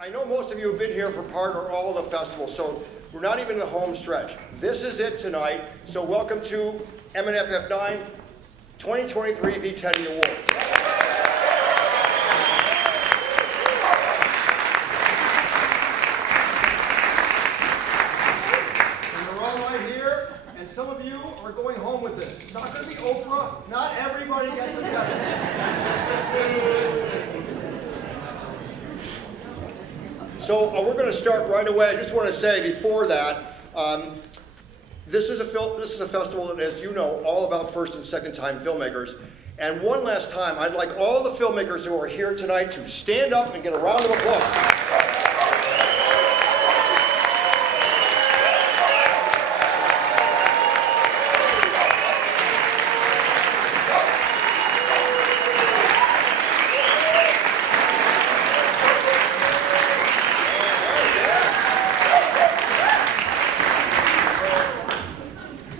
I know most of you have been here for part or all of the festival, so we're not even in the home stretch. This is it tonight, so welcome to MNFF 9 2023 VTeddy Awards. Some of you are going home with this. It's not going to be Oprah. Not everybody gets a Teddy. So we're going to start right away. I just want to say before that, this is a festival that, as you know, all about first and second time filmmakers. And one last time, I'd like all the filmmakers who are here tonight to stand up and get a round of applause.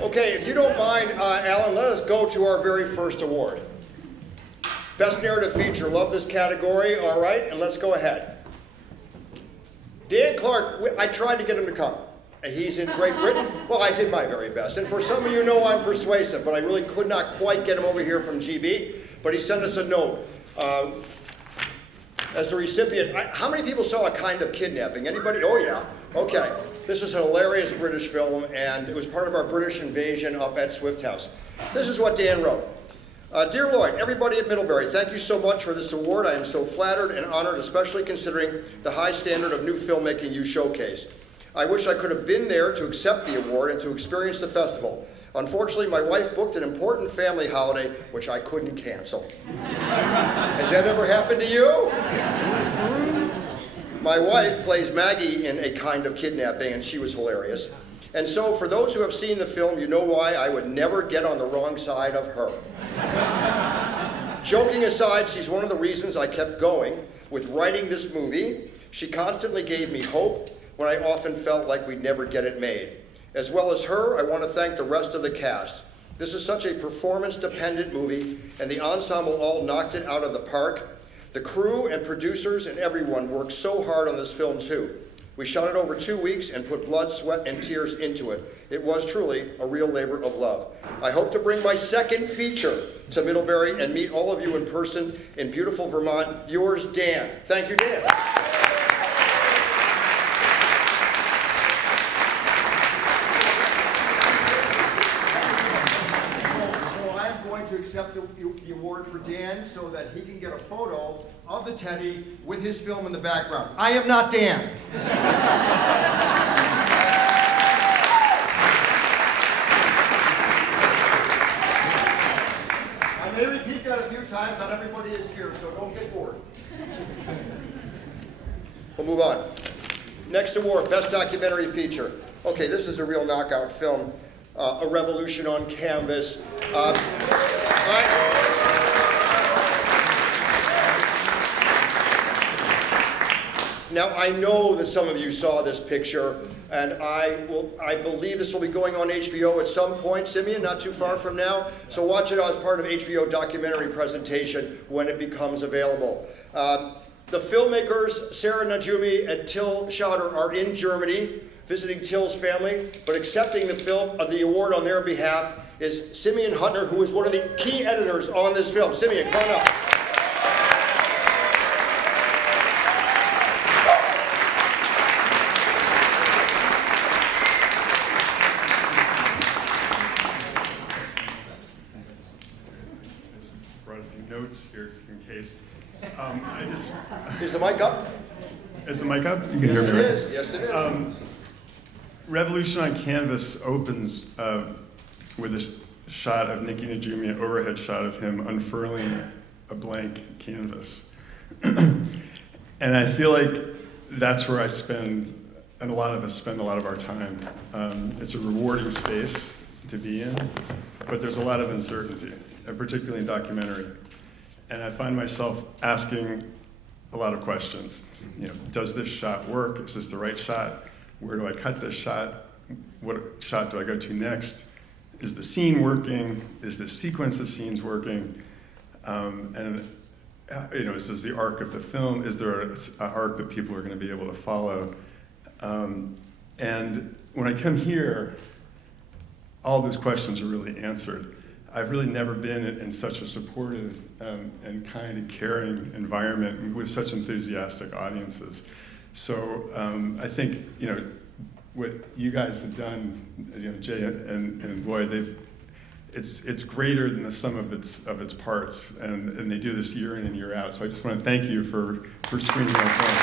Okay, if you don't mind, Alan, let us go to our very first award. Best Narrative Feature. Love this category. All right, and let's go ahead. Dan Clark, I tried to get him to come. He's in Great Britain. Well, I did my very best. And for some of you know I'm persuasive, but I really could not quite get him over here from GB. But he sent us a note. As the recipient, how many people saw A Kind of Kidnapping? Anybody? Oh, yeah. Okay. This is a hilarious British film, and it was part of our British invasion up at Swift House. This is what Dan wrote. Dear Lloyd, everybody at Middlebury, thank you so much for this award. I am so flattered and honored, especially considering the high standard of new filmmaking you showcase. I wish I could have been there to accept the award and to experience the festival. Unfortunately, my wife booked an important family holiday, which I couldn't cancel. Has that ever happened to you? Mm-hmm. My wife plays Maggie in A Kind of Kidnapping, and she was hilarious. And so, for those who have seen the film, you know why I would never get on the wrong side of her. Joking aside, she's one of the reasons I kept going with writing this movie. She constantly gave me hope when I often felt like we'd never get it made. As well as her, I want to thank the rest of the cast. This is such a performance-dependent movie, and the ensemble all knocked it out of the park. The crew and producers and everyone worked so hard on this film too. We shot it over 2 weeks and put blood, sweat, and tears into it. It was truly a real labor of love. I hope to bring my second feature to Middlebury and meet all of you in person in beautiful Vermont. Yours, Dan. Thank you, Dan. To accept the award for Dan so that he can get a photo of the Teddy with his film in the background. I am not Dan. I may repeat that a few times, not everybody is here, so don't get bored. We'll move on. Next award, Best Documentary Feature. Okay, this is a real knockout film. A Revolution on Canvas. Now, I know that some of you saw this picture, and I believe this will be going on HBO at some point, Simeon, not too far from now. So watch it as part of HBO documentary presentation when it becomes available. The filmmakers, Sarah Najumi and Till Schauder, are in Germany, visiting Till's family, but accepting the award on their behalf is Simeon Huttner, who is one of the key editors on this film. Simeon, come on up. I brought a few notes here just in case. Is the mic up? Is the mic up? You can hear me, right? Yes, it is. Revolution on Canvas opens with a shot of Nicky Najumi, an overhead shot of him unfurling a blank canvas. And I feel like that's where I spend, and a lot of us spend a lot of our time. It's a rewarding space to be in, but there's a lot of uncertainty, particularly in documentary. And I find myself asking a lot of questions. You know, does this shot work? Is this the right shot? Where do I cut this shot? What shot do I go to next? Is the scene working? Is the sequence of scenes working? And is this the arc of the film? Is there an arc that people are going to be able to follow? And when I come here, all those questions are really answered. I've really never been in such a supportive and kind and caring environment with such enthusiastic audiences. So I think, what you guys have done, Jay and Lloyd, it's greater than the sum of its parts, and they do this year in and year out. So I just want to thank you for screening our film.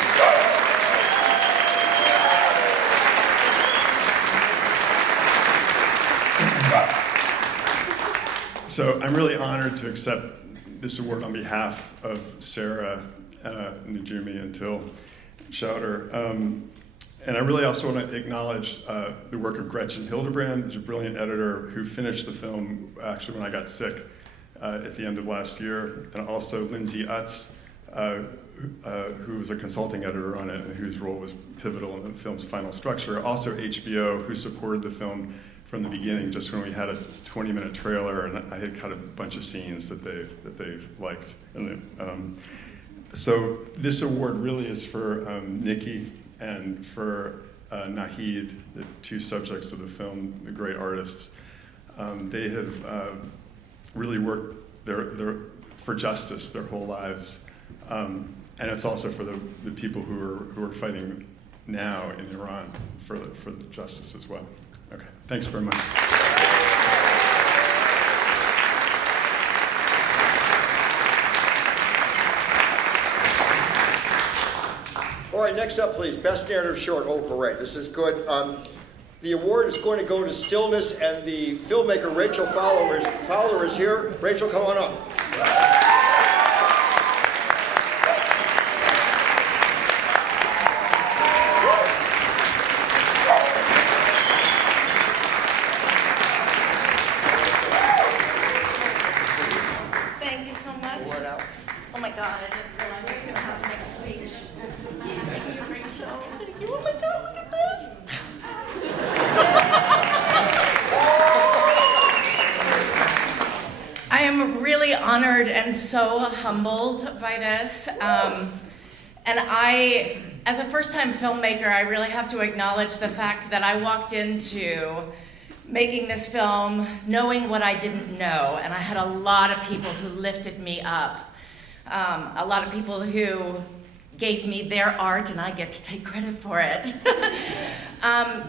So I'm really honored to accept this award on behalf of Sarah Najumi and Till Schauder. And I really also want to acknowledge the work of Gretchen Hildebrand, who's a brilliant editor who finished the film actually when I got sick at the end of last year, and also Lindsay Utz, who was a consulting editor on it and whose role was pivotal in the film's final structure. Also HBO, who supported the film from the beginning, just when we had a 20-minute trailer and I had cut a bunch of scenes that they liked. And so this award really is for Nikki and for Nahid, the two subjects of the film, the great artists. They have really worked for justice their whole lives. And it's also for the people who are fighting now in Iran for the justice as well. Okay, thanks very much. All right, next up, please, Best Narrative Short, Oh Parade. This is good. The award is going to go to Stillness, and the filmmaker Rachel Fowler is here. Rachel, come on up. Oh my God, I didn't realize I was going to have to make a speech. Thank you, Rachel. Thank you. Oh my God, look at this. I am really honored and so humbled by this. And I, as a first-time filmmaker, I really have to acknowledge the fact that I walked into making this film knowing what I didn't know, and I had a lot of people who lifted me up. A lot of people who gave me their art, and I get to take credit for it.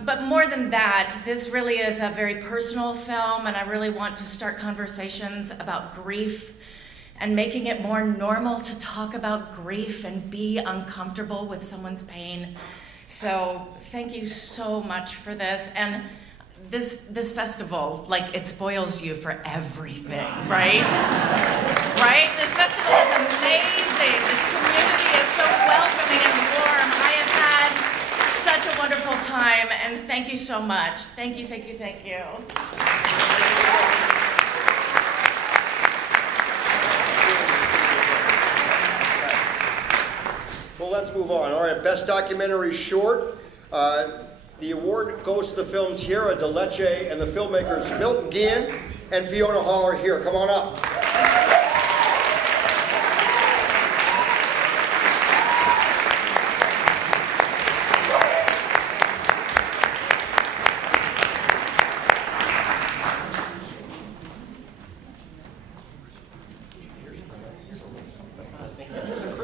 But more than that, this really is a very personal film, and I really want to start conversations about grief and making it more normal to talk about grief and be uncomfortable with someone's pain. So thank you so much for this. And this festival, like, it spoils you for everything, right? Right? This festival is amazing. This community is so welcoming and warm. I have had such a wonderful time, and thank you so much. Thank you, thank you, thank you. Well, let's move on. All right, Best Documentary Short. The award goes to the film Tierra de Leche, and the filmmakers Milton Guillen and Fiona Hall are here. Come on up.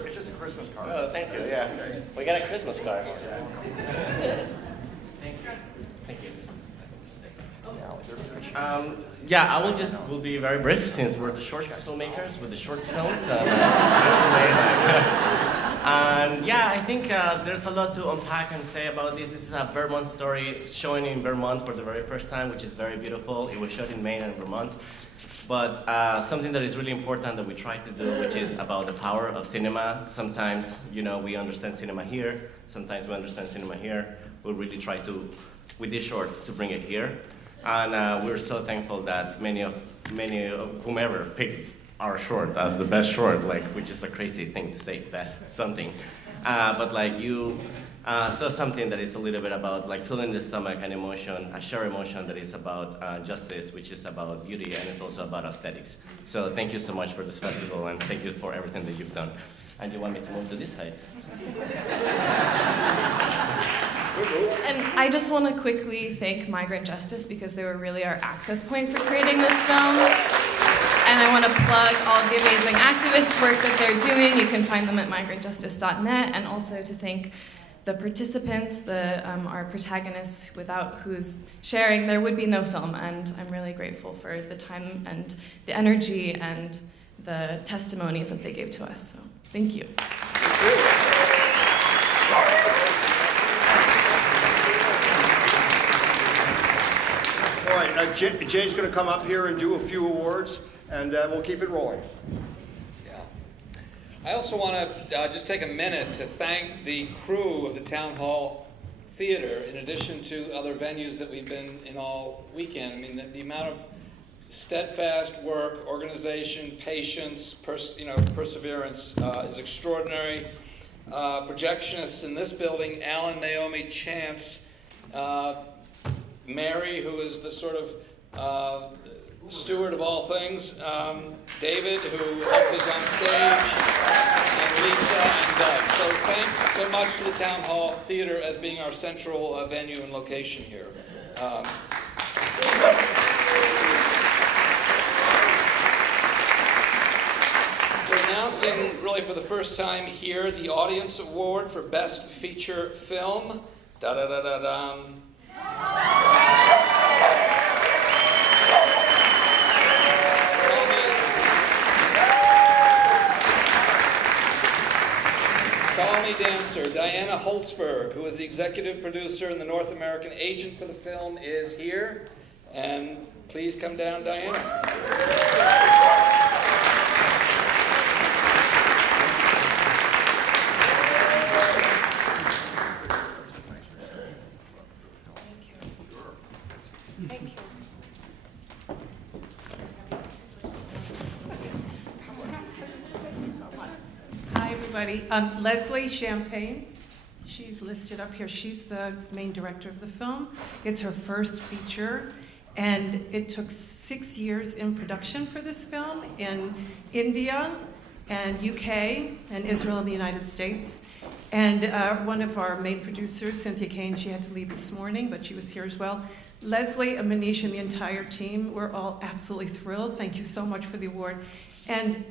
It's just a Christmas card. Oh, thank you, yeah. We got a Christmas card. Yeah, I will be very brief since we're the short filmmakers with the short films. And yeah, I think there's a lot to unpack and say about this. This is a Vermont story showing in Vermont for the very first time, which is very beautiful. It was shot in Maine and Vermont. But something that is really important that we try to do, which is about the power of cinema. Sometimes, we understand cinema here. Sometimes we understand cinema here. We really try to, with this short, to bring it here. And we're so thankful that many of whomever picked our short as the best short, which is a crazy thing to say, best something. But you So something that is a little bit about like filling the stomach and emotion, a shared emotion that is about justice, which is about beauty, and it's also about aesthetics. So thank you so much for this festival, and thank you for everything that you've done. And you want me to move to this side? And I just want to quickly thank Migrant Justice because they were really our access point for creating this film. And I want to plug all of the amazing activist work that they're doing. You can find them at migrantjustice.net. And also to thank the participants, our protagonists, without whose sharing there would be no film. And I'm really grateful for the time and the energy and the testimonies that they gave to us. So thank you. All right, Jay's going to come up here and do a few awards, and we'll keep it rolling. Yeah. I also want to just take a minute to thank the crew of the Town Hall Theater, in addition to other venues that we've been in all weekend. I mean, the amount of steadfast work, organization, patience, perseverance is extraordinary. Projectionists in this building, Alan, Naomi, Chance, Mary, who is the sort of steward of all things, David, who is on stage, and Lisa and Doug. So thanks so much to the Town Hall Theater as being our central venue and location here. We're announcing, really for the first time here, the Audience Award for Best Feature Film. Da-da-da-da-dum. Call Me Dancer. Diana Holtzberg, who is the executive producer and the North American agent for the film, is here. And please come down, Diana. Leslie Champagne, she's listed up here. She's the main director of the film. It's her first feature, and it took 6 years in production for this film in India and UK and Israel and the United States. And one of our main producers, Cynthia Kane, she had to leave this morning, but she was here as well. Leslie, Manish, and the entire team, we're all absolutely thrilled. Thank you so much for the award. And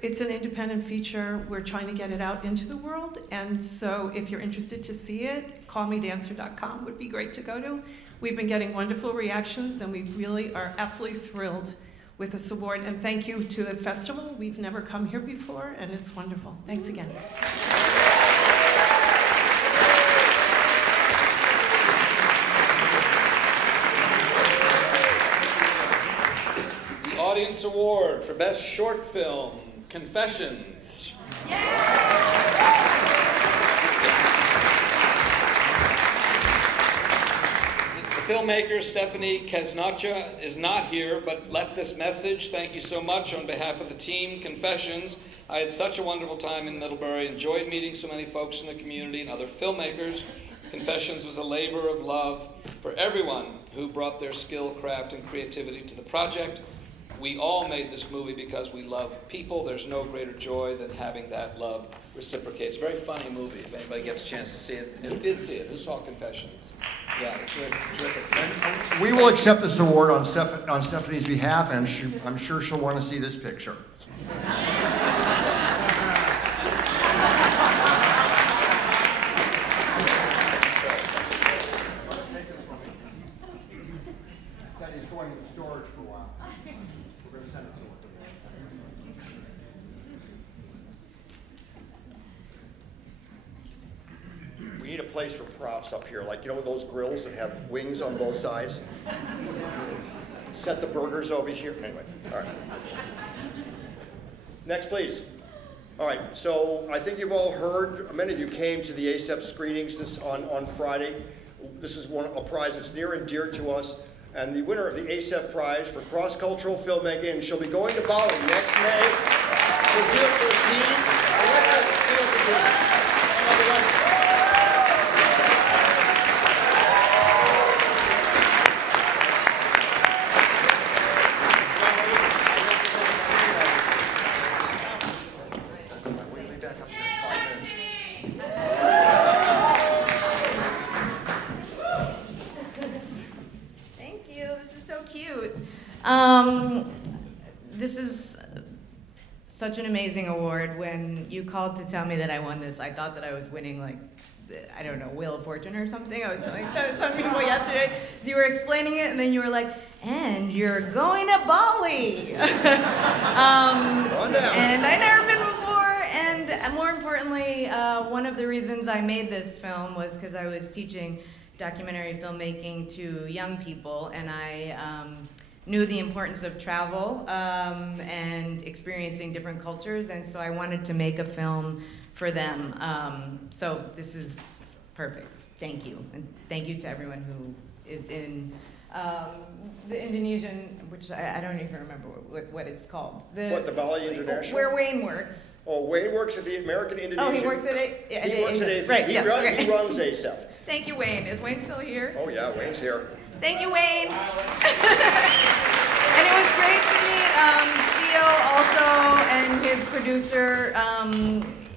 it's an independent feature. We're trying to get it out into the world. And so if you're interested to see it, callmedancer.com would be great to go to. We've been getting wonderful reactions, and we really are absolutely thrilled with this award. And thank you to the festival. We've never come here before, and it's wonderful. Thanks again. Audience Award for Best Short Film, Confessions. The filmmaker, Stephanie Kaznacha, is not here, but left this message. Thank you so much on behalf of the team. Confessions. I had such a wonderful time in Middlebury, enjoyed meeting so many folks in the community and other filmmakers. Confessions was a labor of love for everyone who brought their skill, craft, and creativity to the project. We all made this movie because we love people. There's no greater joy than having that love reciprocate. It's a very funny movie, if anybody gets a chance to see it. Who did see it? Who saw Confessions? Yeah, it's really terrific. We will accept this award on Stephanie's behalf, and I'm sure she'll want to see this picture. Daddy's going in storage for a while. We're going to send it to her. We need a place for props up here, like, you know, those grills that have wings on both sides? Set the burgers over here. Anyway, all right. Next, please. All right, so I think you've all heard, many of you came to the ASEP screenings on Friday. This is a prize that's near and dear to us. And the winner of the ASEP Prize for Cross-Cultural Filmmaking, and she'll be going to Bali next May. She'll do it for a team. is such an amazing award. When you called to tell me that I won this, I thought that I was winning, like, I don't know, Wheel of Fortune or something. I was telling some people yesterday. So you were explaining it, and then you were like, and you're going to Bali. And I'd never been before, and more importantly, one of the reasons I made this film was because I was teaching documentary filmmaking to young people, and I knew the importance of travel and experiencing different cultures, and so I wanted to make a film for them. So this is perfect. Thank you. And thank you to everyone who is in the Indonesian, which I don't even remember what it's called. The Bali International? Where Wayne works. Oh, Wayne works at the American Indonesian. Oh, he works at He works at AFI. Right, He yes, okay. He runs ASEF. Thank you, Wayne. Is Wayne still here? Oh yeah, Wayne's here. Thank you, Wayne. And it was great to meet Theo also, and his producer,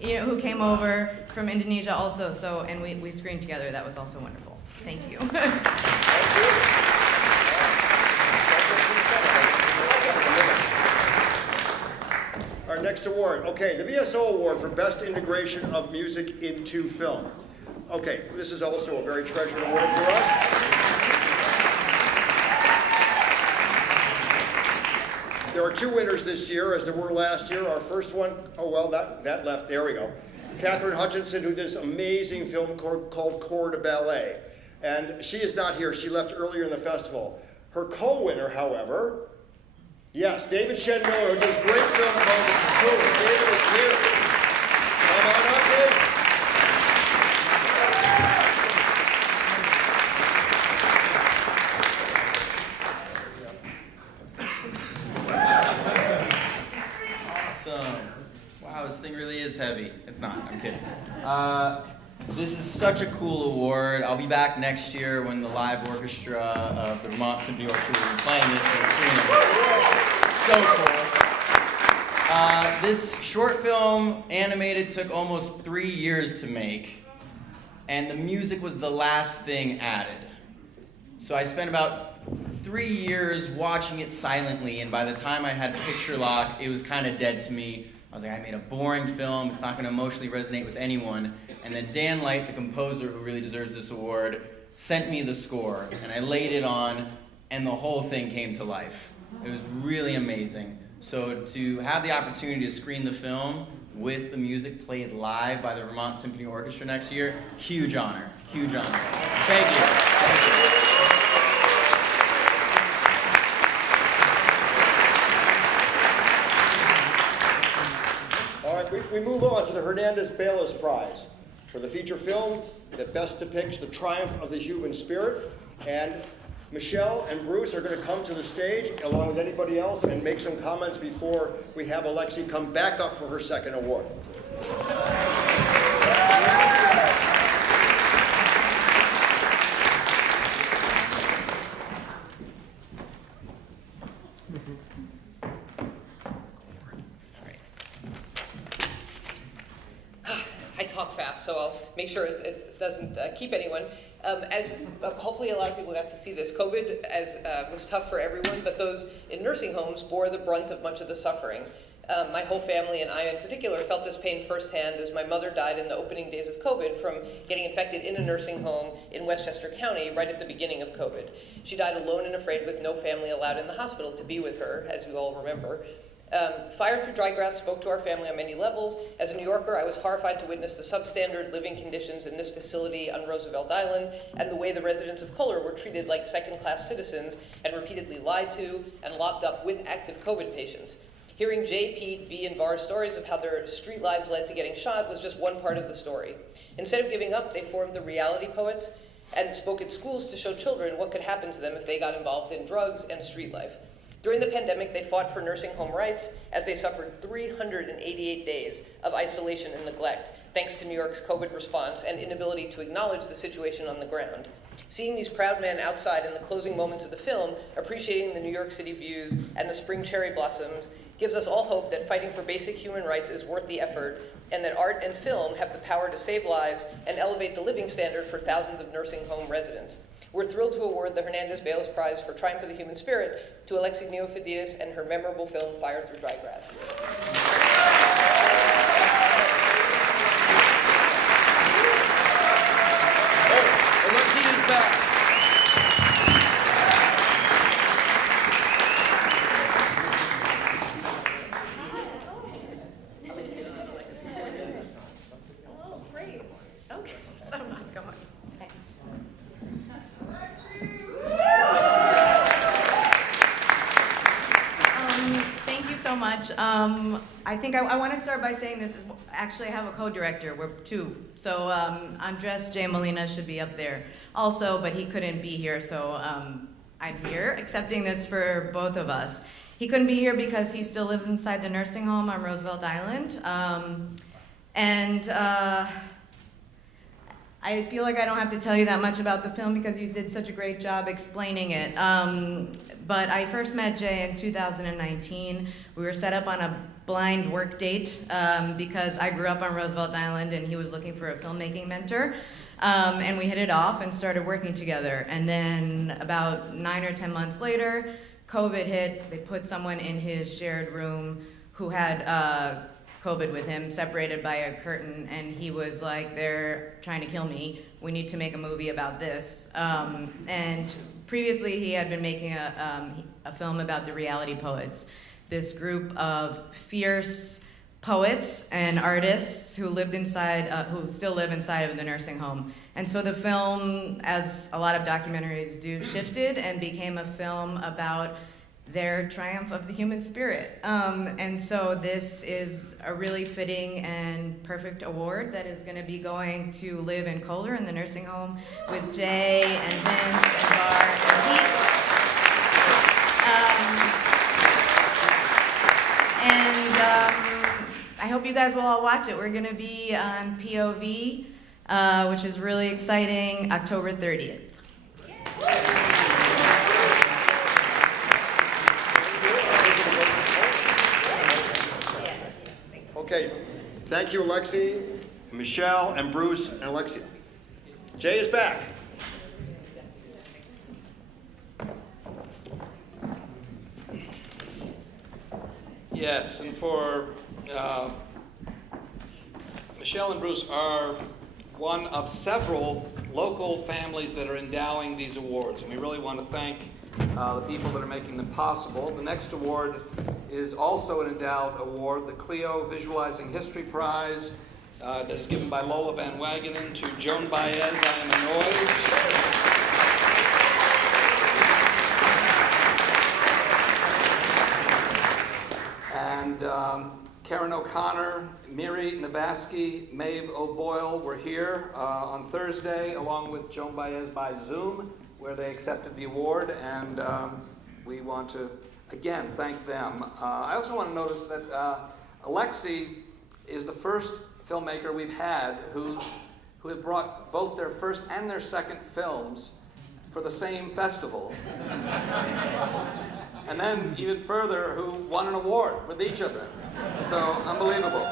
who came over from Indonesia also. So, and we screened together. That was also wonderful. Thank you. Our next award. Okay, the VSO Award for Best Integration of Music into Film. Okay, this is also a very treasured award for us. There are 2 winners this year, as there were last year. Our first one, that left, there we go. Catherine Hutchinson, who did this amazing film called Corps de Ballet. And she is not here, she left earlier in the festival. Her co-winner, however, yes, David Shen Miller, who does a great film called The Cocoon. David is here. Come on up, Dave. Awesome. Wow, this thing really is heavy. It's not, I'm kidding. This is such a cool award. I'll be back next year when the live orchestra of the Vermont Symphony Orchestra will be playing this for the screening. So cool. This short film, animated, took almost 3 years to make, and the music was the last thing added. So I spent about 3 years watching it silently, and by the time I had picture lock, it was kind of dead to me. I was like, I made a boring film, it's not going to emotionally resonate with anyone. And then Dan Light, the composer who really deserves this award, sent me the score, and I laid it on, and the whole thing came to life. It was really amazing. So to have the opportunity to screen the film with the music played live by the Vermont Symphony Orchestra next year, huge honor, huge honor. Thank you. Thank you. We move on to the Hernandez-Bayless Prize for the feature film that best depicts the triumph of the human spirit. And Michelle and Bruce are going to come to the stage along with anybody else and make some comments before we have Alexi come back up for her second award. I talk fast, so I'll make sure it doesn't keep anyone. As hopefully a lot of people got to see this, COVID was tough for everyone, but those in nursing homes bore the brunt of much of the suffering. My whole family, and I in particular, felt this pain firsthand as my mother died in the opening days of COVID from getting infected in a nursing home in Westchester County right at the beginning of COVID. She died alone and afraid with no family allowed in the hospital to be with her, as you all remember. Fire Through Dry Grass spoke to our family on many levels. As a New Yorker, I was horrified to witness the substandard living conditions in this facility on Roosevelt Island and the way the residents of color were treated like second-class citizens and repeatedly lied to and locked up with active COVID patients. Hearing Jay, Pete, V, and Var's stories of how their street lives led to getting shot was just one part of the story. Instead of giving up, they formed the Reality Poets and spoke at schools to show children what could happen to them if they got involved in drugs and street life. During the pandemic, they fought for nursing home rights as they suffered 388 days of isolation and neglect, thanks to New York's COVID response and inability to acknowledge the situation on the ground. Seeing these proud men outside in the closing moments of the film, appreciating the New York City views and the spring cherry blossoms, gives us all hope that fighting for basic human rights is worth the effort, and that art and film have the power to save lives and elevate the living standard for thousands of nursing home residents. We're thrilled to award the Hernandez-Bayless Prize for Triumph of the Human Spirit to Alexi Neofitidis and her memorable film, Fire Through Dry Grass. Alexi is back. Oh, great. Okay, so come on. Thanks. Thank you so much. I think I want to start by saying this. Actually, I have a co-director. We're two. So Andres J. Molina should be up there also, but he couldn't be here. So I'm here accepting this for both of us. He couldn't be here because he still lives inside the nursing home on Roosevelt Island. I feel like I don't have to tell you that much about the film because you did such a great job explaining it. But I first met Jay in 2019. We were set up on a blind work date because I grew up on Roosevelt Island and he was looking for a filmmaking mentor. And we hit it off and started working together. And then about 9 or 10 months later, COVID hit. They put someone in his shared room who had COVID with him, separated by a curtain, and he was like, they're trying to kill me. We need to make a movie about this. And previously he had been making a film about the Reality Poets, this group of fierce poets and artists who lived inside, who still live inside of the nursing home. And so the film, as a lot of documentaries do, shifted and became a film about their triumph of the human spirit. And so this is a really fitting and perfect award that is gonna be going to Liv and Kohler in the nursing home with Jay and Vince and Bar and Pete. I hope you guys will all watch it. We're gonna be on POV, which is really exciting, October 30th. Okay, thank you, Alexi, Michelle, and Bruce, and Alexia. Jay is back. Yes, and for Michelle and Bruce are one of several local families that are endowing these awards, and we really want to thank the people that are making them possible. The next award is also an endowed award, the Clio Visualizing History Prize, that is given by Lola Van Wagenen to Joan Baez, I Am a Noise. And Karen O'Connor, Miri Navasky, Maeve O'Boyle were here on Thursday, along with Joan Baez by Zoom, where they accepted the award, and we want to, again, thank them. I also want to notice that Alexi is the first filmmaker we've had who have brought both their first and their second films for the same festival. And then, even further, who won an award with each of them. So, unbelievable.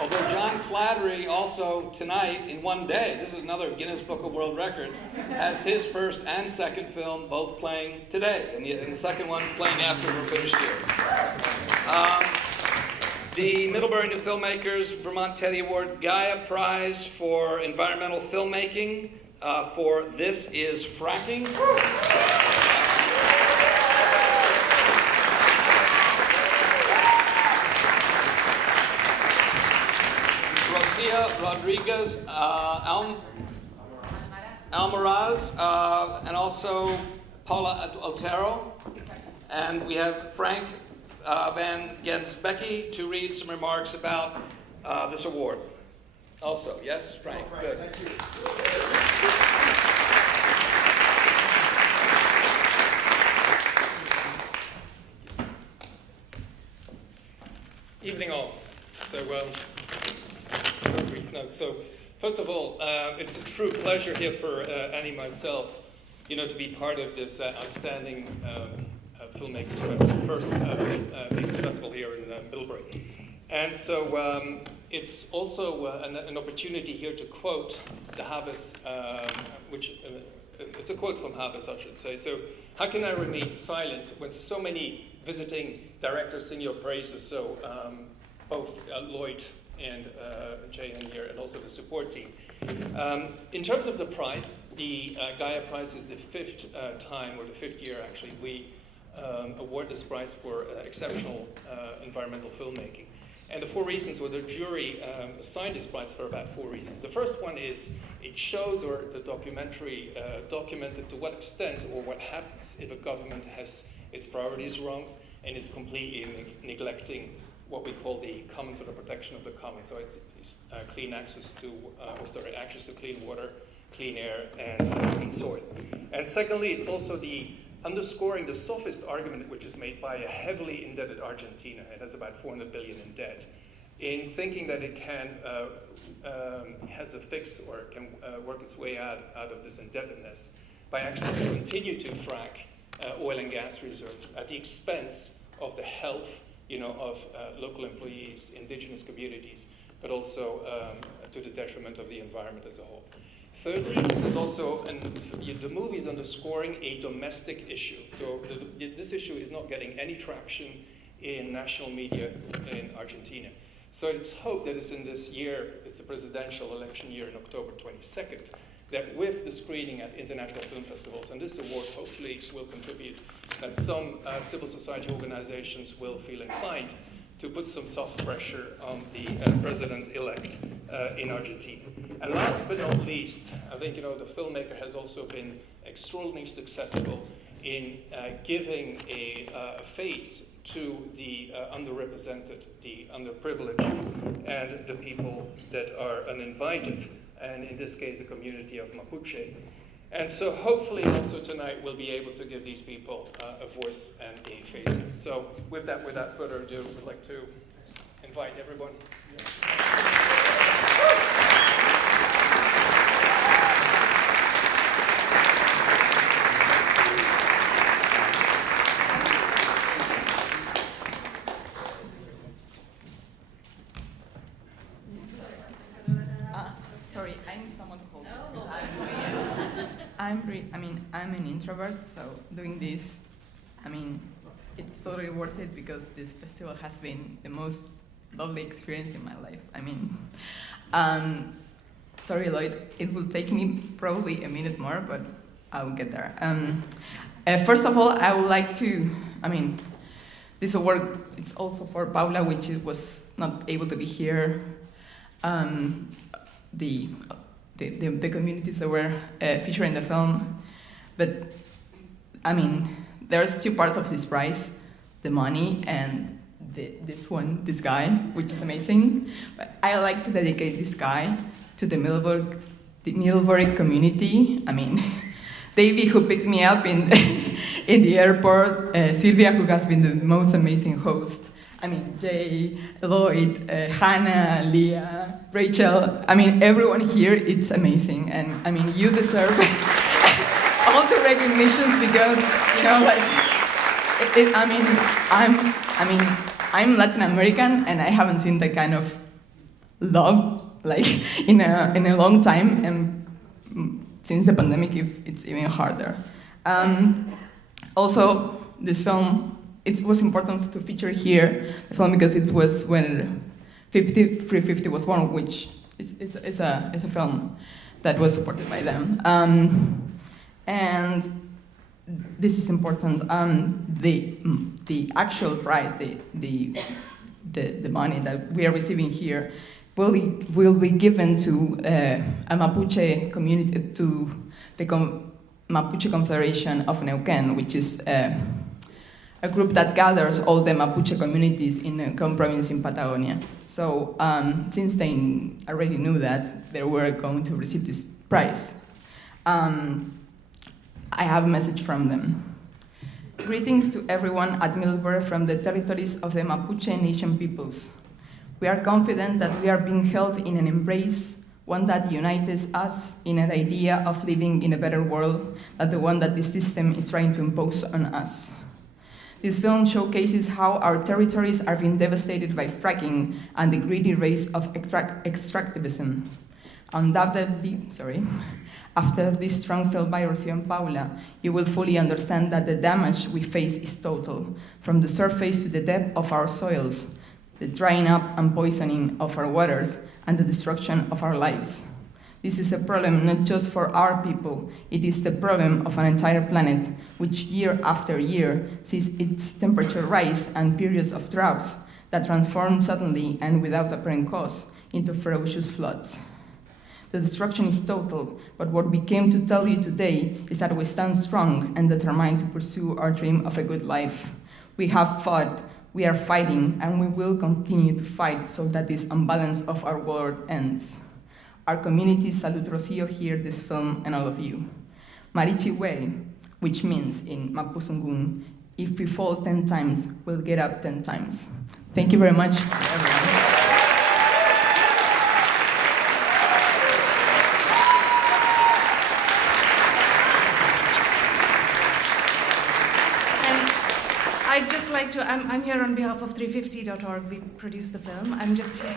Although John Slattery also tonight, in one day, this is another Guinness Book of World Records, has his first and second film both playing today, and the second one playing after we're finished here. The Middlebury New Filmmakers Vermont Teddy Award Gaia Prize for Environmental Filmmaking for This Is Fracking. Rosia Rodriguez Almaraz, and also Paula Otero. And we have Frank Van Gensbecke to read some remarks about this award. Also, yes, Frank, good. Thank you. Evening all. So, brief note. So, first of all, it's a true pleasure here for Annie myself, to be part of this outstanding Filmmakers Festival, first Filmmakers Festival here in Middlebury. And so it's also an opportunity here to quote the Havas, it's a quote from Havas, I should say. So, how can I remain silent when so many visiting directors sing your praises? So, both Lloyd and Jay here, and also the support team. In terms of the prize, the Gaia Prize is the fifth time, or the fifth year actually, we award this prize for exceptional environmental filmmaking. And the 4 reasons, or the jury assigned this prize for about 4 reasons. The first one is it shows, or the documentary documented to what extent or what happens if a government has its priorities wrong and is completely neglecting what we call the commons, or the protection of the commons. So it's clean access to, access to clean water, clean air, and clean soil. And secondly, it's also the underscoring the sophist argument which is made by a heavily indebted Argentina. It has about 400 billion in debt, in thinking that it can has a fix, or can work its way out of this indebtedness by actually continue to frack oil and gas reserves at the expense of the health, of local employees, indigenous communities, but also to the detriment of the environment as a whole. Thirdly, this is also, the movie is underscoring a domestic issue. So this issue is not getting any traction in national media in Argentina. So it's hoped that it's in this year, it's the presidential election year in October 22nd, that with the screening at international film festivals, and this award hopefully will contribute, that some civil society organizations will feel inclined to put some soft pressure on the president-elect in Argentina. And last but not least, I think the filmmaker has also been extraordinarily successful in giving a face to the underrepresented, the underprivileged, and the people that are uninvited, and in this case the community of Mapuche. And so hopefully also tonight we'll be able to give these people a voice and a face. So with that, without further ado, I'd like to invite everyone. Sorry, I need someone to hold this. I'm an introvert, so doing this, it's totally worth it because this festival has been the most lovely experience in my life. Sorry, Lloyd, it will take me probably a minute more, but I'll get there. First of all, I would like to, this award, it's also for Paula, which was not able to be here. The communities that were featured in the film. But, there's 2 parts of this prize, the money and this guy, which is amazing. But I like to dedicate this guy to the Middlebury community. David, who picked me up in the airport, Sylvia, who has been the most amazing host. Jay, Lloyd, Hannah, Leah, Rachel, everyone here, it's amazing. And you deserve all the recognitions because, I'm Latin American and I haven't seen that kind of love in a long time, and since the pandemic, it's even harder. Also, this film, it was important to feature here the film because it was when 350 was born, which is a film that was supported by them. And this is important. The actual prize, the money that we are receiving here, will be given to a Mapuche community, to the Mapuche Confederation of Neuquén, which is a group that gathers all the Mapuche communities in Neuquén province in Patagonia. So since they already knew that they were going to receive this prize, I have a message from them. Greetings to everyone at Middlebury from the territories of the Mapuche Nation peoples. We are confident that we are being held in an embrace, one that unites us in an idea of living in a better world than the one that this system is trying to impose on us. This film showcases how our territories are being devastated by fracking and the greedy race of extractivism. Undoubtedly, after this strong film by Rocio and Paula, you will fully understand that the damage we face is total, from the surface to the depth of our soils, the drying up and poisoning of our waters, and the destruction of our lives. This is a problem not just for our people, it is the problem of an entire planet, which year after year sees its temperature rise and periods of droughts that transform suddenly and without apparent cause into ferocious floods. The destruction is total, but what we came to tell you today is that we stand strong and determined to pursue our dream of a good life. We have fought, we are fighting, and we will continue to fight so that this imbalance of our world ends. Our community salute Rocio here, this film, and all of you. Marichiwe, which means in Mapuzungun, if we fall 10 times, we'll get up 10 times. Thank you very much, everyone. I'd just like to, I'm here on behalf of 350.org. We produced the film. I'm just here.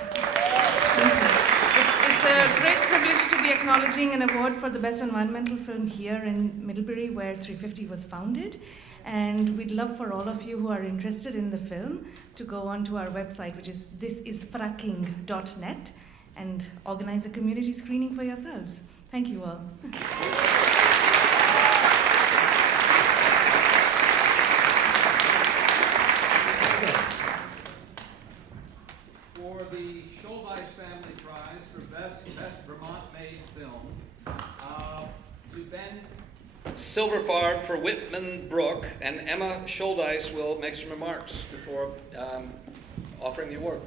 It's a great privilege to be acknowledging an award for the best environmental film here in Middlebury, where 350 was founded. And we'd love for all of you who are interested in the film to go onto our website, which is thisisfracking.net, and organize a community screening for yourselves. Thank you all. For the Schuldeis Family Prize for Best Vermont-Made Film, to Ben. Silverfarb for Whitman Brook, and Emma Schuldeis will make some remarks before offering the award.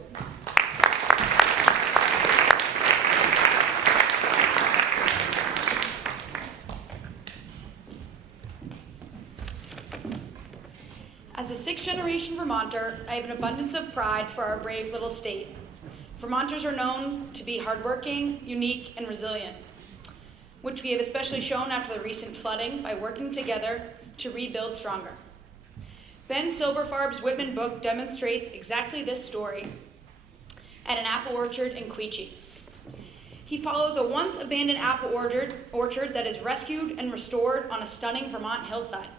As a sixth-generation Vermonter, I have an abundance of pride for our brave little state. Vermonters are known to be hardworking, unique, and resilient, which we have especially shown after the recent flooding by working together to rebuild stronger. Ben Silverfarb's Whitman book demonstrates exactly this story at an apple orchard in Quechee. He follows a once-abandoned apple orchard that is rescued and restored on a stunning Vermont hillside.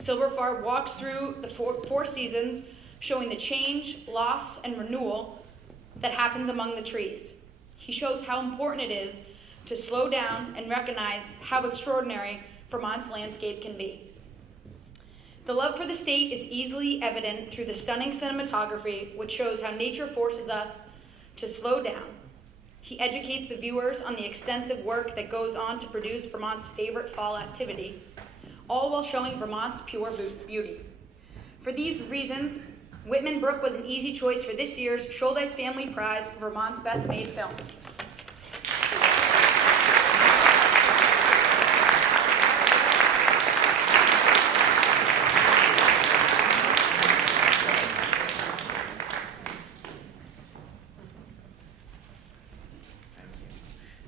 Silverfarb walks through the four seasons, showing the change, loss, and renewal that happens among the trees. He shows how important it is to slow down and recognize how extraordinary Vermont's landscape can be. The love for the state is easily evident through the stunning cinematography, which shows how nature forces us to slow down. He educates the viewers on the extensive work that goes on to produce Vermont's favorite fall activity, all while showing Vermont's pure beauty. For these reasons, Whitman Brook was an easy choice for this year's Schuldeis Family Prize for Vermont's Best Made Film.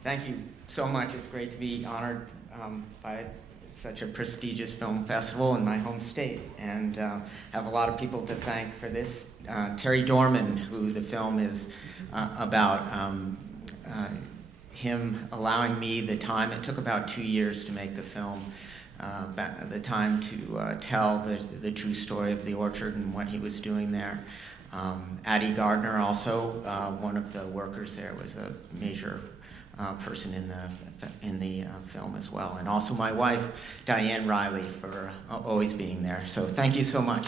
Thank you so much. It's great to be honored by such a prestigious film festival in my home state, and have a lot of people to thank for this. Terry Dorman, who the film is about, him allowing me the time. It took about 2 years to make the film, the time to tell the true story of the orchard and what he was doing there. Addie Gardner, also one of the workers there, was a major person in the film as well, and also my wife Diane Riley for always being there. So thank you so much.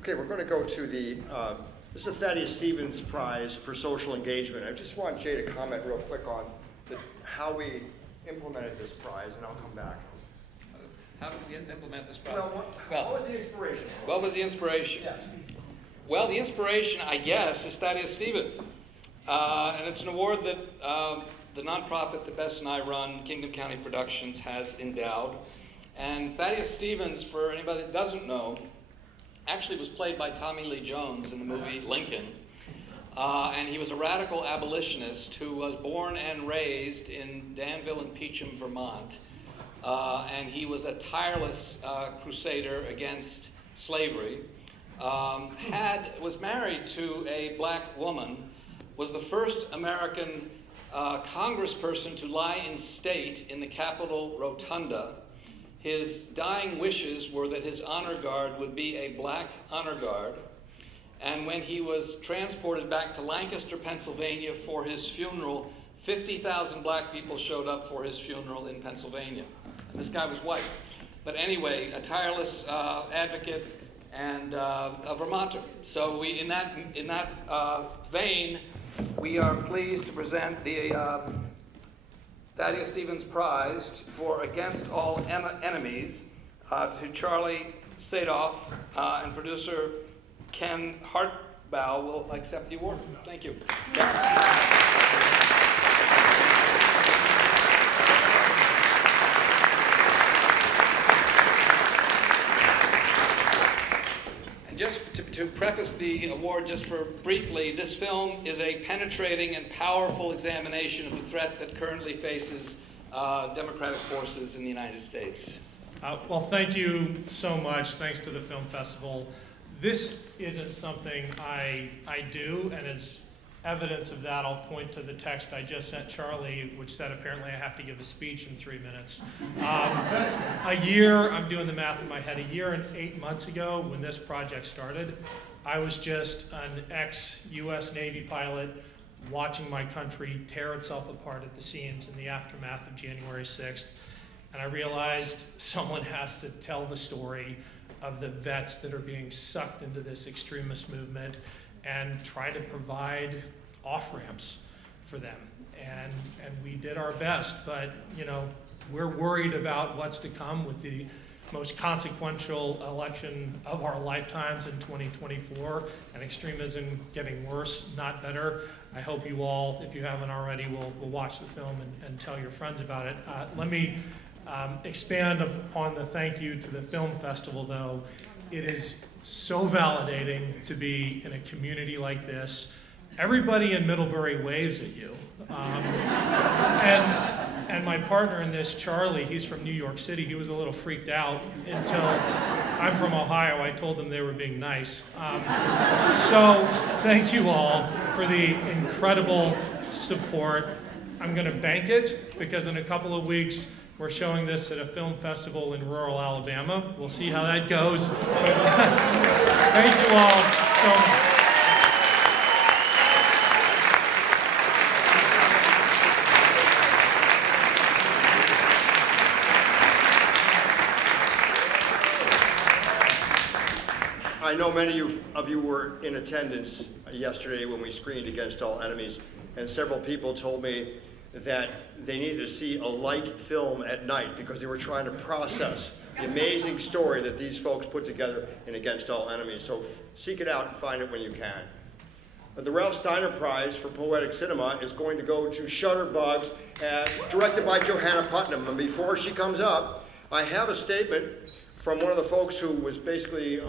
Okay, we're going to go to the this is the Thaddeus Stevens Prize for Social Engagement. I just want Jay to comment real quick on how we implemented this prize, and I'll come back. How did we implement this prize? What was the inspiration? What was the inspiration? Yes. Well, the inspiration, I guess, is Thaddeus Stevens. And it's an award that the nonprofit that Bess and I run, Kingdom County Productions, has endowed. And Thaddeus Stevens, for anybody that doesn't know, actually was played by Tommy Lee Jones in the movie Lincoln. And he was a radical abolitionist who was born and raised in Danville and Peacham, Vermont. And he was a tireless crusader against slavery. Was married to a black woman, was the first American congressperson to lie in state in the Capitol Rotunda. His dying wishes were that his honor guard would be a black honor guard. And when he was transported back to Lancaster, Pennsylvania for his funeral, 50,000 black people showed up for his funeral in Pennsylvania. And this guy was white. But anyway, a tireless advocate and a Vermonter. So we, in that vein, we are pleased to present the Thaddeus Stevens Prize for Against All Enemies to Charlie Sadoff, and producer Ken Hartbaugh will accept the award. Thank you. And just to preface the award just for briefly, this film is a penetrating and powerful examination of the threat that currently faces democratic forces in the United States. Well, thank you so much. Thanks to the film festival. This isn't something I do, and as evidence of that, I'll point to the text I just sent Charlie, which said apparently I have to give a speech in 3 minutes. I'm doing the math in my head, a year and 8 months ago when this project started, I was just an ex-US Navy pilot watching my country tear itself apart at the seams in the aftermath of January 6th. And I realized someone has to tell the story of the vets that are being sucked into this extremist movement and try to provide off-ramps for them. And we did our best, but we're worried about what's to come with the most consequential election of our lifetimes in 2024, and extremism getting worse, not better. I hope you all, if you haven't already, will watch the film and tell your friends about it. Let me expand upon the thank you to the film festival, though. It is so validating to be in a community like this. Everybody in Middlebury waves at you. And my partner in this, Charlie, he's from New York City. He was a little freaked out until I'm from Ohio. I told them they were being nice. So thank you all for the incredible support. I'm going to bank it because in a couple of weeks, we're showing this at a film festival in rural Alabama. We'll see how that goes. Thank you all so much. I know many of you were in attendance yesterday when we screened Against All Enemies, and several people told me that they needed to see a light film at night because they were trying to process the amazing story that these folks put together in Against All Enemies. So seek it out and find it when you can. The Ralph Steiner Prize for Poetic Cinema is going to go to Shutterbugs, directed by Johanna Putnam. And before she comes up, I have a statement from one of the folks who was basically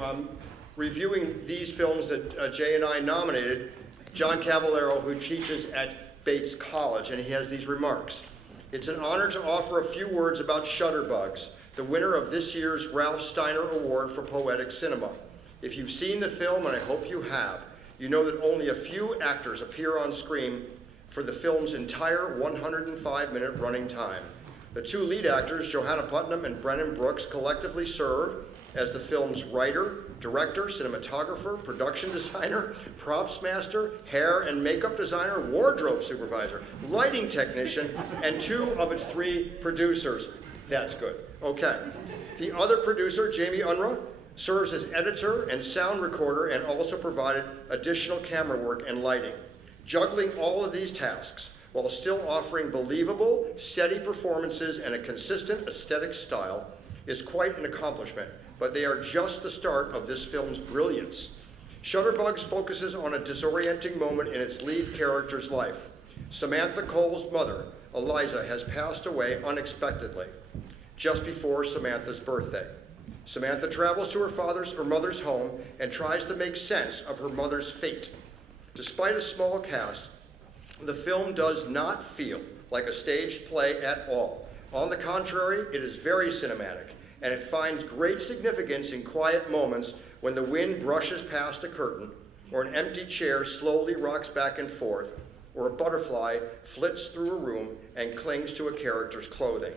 reviewing these films that Jay and I nominated, John Cavallero, who teaches at Bates College, and he has these remarks. It's an honor to offer a few words about Shutterbugs, the winner of this year's Ralph Steiner Award for Poetic Cinema. If you've seen the film, and I hope you have, you know that only a few actors appear on screen for the film's entire 105-minute running time. The two lead actors, Johanna Putnam and Brennan Brooks, collectively serve as the film's writer, director, cinematographer, production designer, props master, hair and makeup designer, wardrobe supervisor, lighting technician, and two of its three producers. That's good. Okay. The other producer, Jamie Unruh, serves as editor and sound recorder and also provided additional camera work and lighting. Juggling all of these tasks while still offering believable, steady performances and a consistent aesthetic style is quite an accomplishment, but they are just the start of this film's brilliance. Shutterbugs focuses on a disorienting moment in its lead character's life. Samantha Cole's mother, Eliza, has passed away unexpectedly just before Samantha's birthday. Samantha travels to her father's or mother's home and tries to make sense of her mother's fate. Despite a small cast, the film does not feel like a staged play at all. On the contrary, it is very cinematic, and it finds great significance in quiet moments when the wind brushes past a curtain, or an empty chair slowly rocks back and forth, or a butterfly flits through a room and clings to a character's clothing.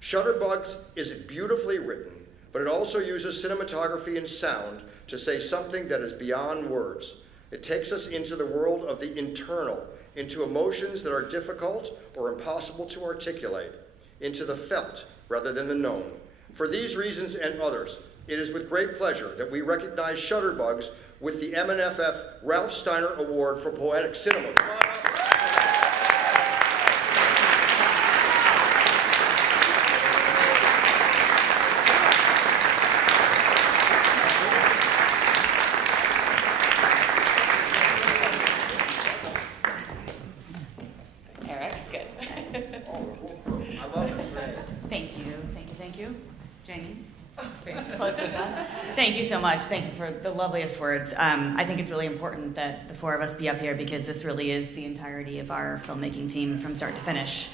Shutterbugs is beautifully written, but it also uses cinematography and sound to say something that is beyond words. It takes us into the world of the internal, into emotions that are difficult or impossible to articulate, into the felt rather than the known. For these reasons and others, it is with great pleasure that we recognize Shutterbugs with the MNFF Ralph Steiner Award for Poetic Cinema. Come on up. Eric, good. I love it. Thank you. Jamie? Thank you so much. Thank you for the loveliest words. I think it's really important that the four of us be up here because this really is the entirety of our filmmaking team from start to finish.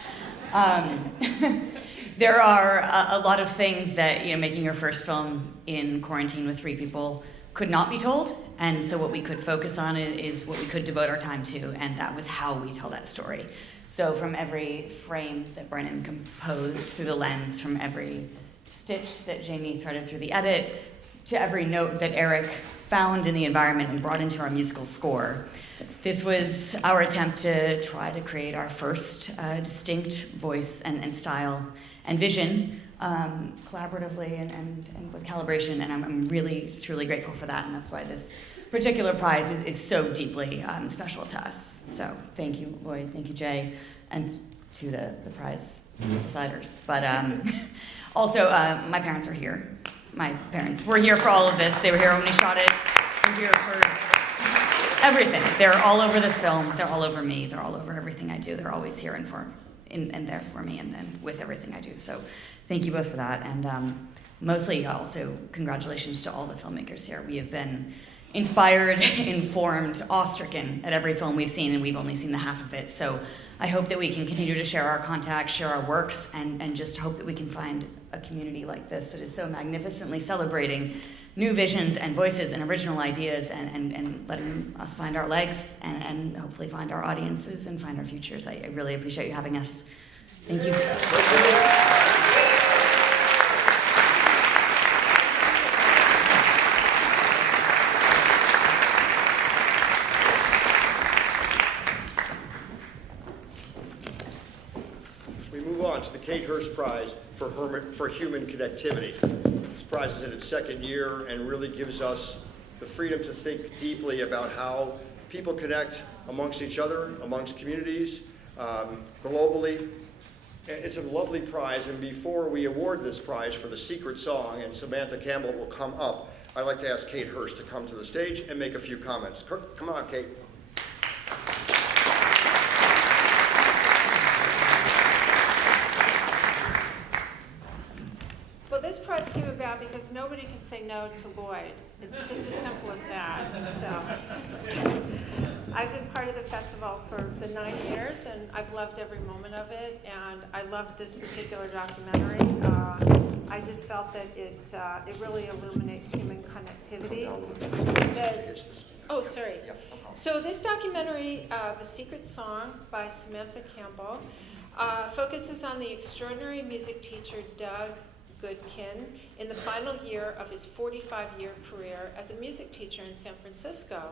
There are a lot of things that, making your first film in quarantine with 3 people could not be told, and so what we could focus on is what we could devote our time to, and that was how we tell that story. So from every frame that Brennan composed through the lens, from every stitch that Jamie threaded through the edit, to every note that Eric found in the environment and brought into our musical score. This was our attempt to try to create our first distinct voice and style and vision collaboratively and with calibration, and I'm really, truly grateful for that, and that's why this particular prize is so deeply special to us. So thank you, Lloyd, thank you, Jay, and to the prize deciders. But also, my parents are here. My parents were here for all of this. They were here when we shot it. They're here for everything. They're all over this film. They're all over me. They're all over everything I do. They're always here and there for me and with everything I do. So thank you both for that. And mostly also congratulations to all the filmmakers here. We have been inspired, informed, awe-stricken at every film we've seen, and we've only seen the half of it. So I hope that we can continue to share our contacts, share our works, and just hope that we can find a community like this that is so magnificently celebrating new visions and voices and original ideas and letting us find our legs and hopefully find our audiences and find our futures. I really appreciate you having us. Thank you. We move on to the Kate Hurst Prize for Human Connectivity. This prize is in its 2nd year and really gives us the freedom to think deeply about how people connect amongst each other, amongst communities, globally. It's a lovely prize, and before we award this prize for the secret song, and Samantha Campbell will come up, I'd like to ask Kate Hurst to come to the stage and make a few comments. Come on, Kate. Well, this prize came about because nobody can say no to Lloyd. It's just as simple as that. So I've been part of the festival for the 9 years, and I've loved every moment of it, and I loved this particular documentary. I just felt that it really illuminates human connectivity. Oh, sorry. So this documentary, The Secret Song by Samantha Campbell, focuses on the extraordinary music teacher Doug Goodkin in the final year of his 45-year career as a music teacher in San Francisco.